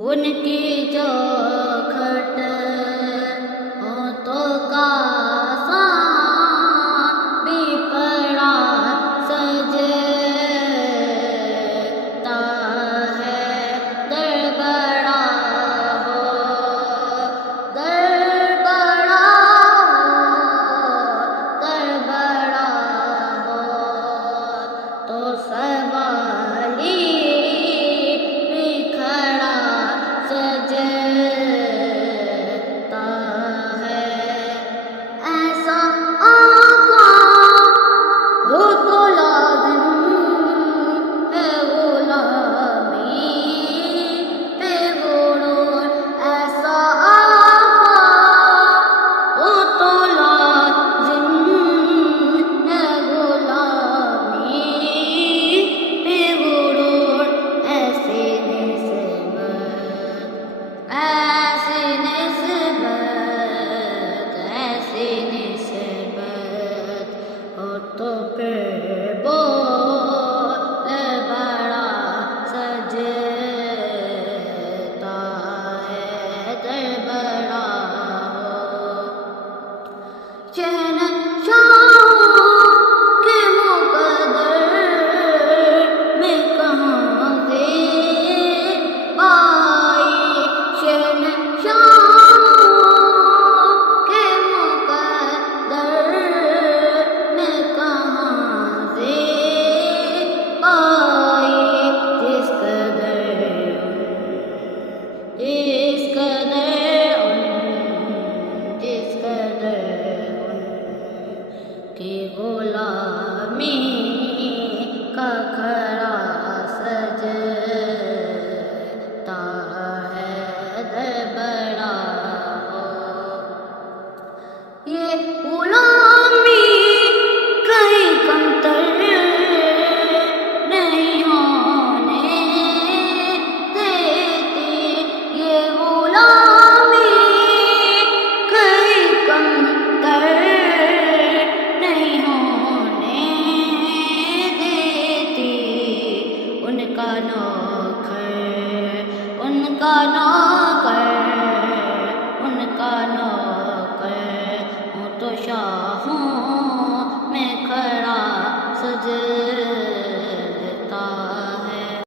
ان کی چوکھٹ ہونٹوں کا سان بھی پڑا سجتا ہے، در بڑا ہو، در بڑا ہو، در بڑا ہو تو سوالی بھی کھڑا سجتا ہے۔ ایسا آقا ہو تو لازم ہے غلامی پہ غرور، ایسا آقا ہو تو لازم ہے غلامی پہ غرور، ایسی نسبت ایسی نسبت ایسی نسبت ہو تو پھر بہت بڑا سجتا ہے، در بڑا ہو۔ شہنشاہوں کے مقدر میں کہاں زیبائی، شہنشاہوں کے مقدر میں کہاں زیبائی، جس قدر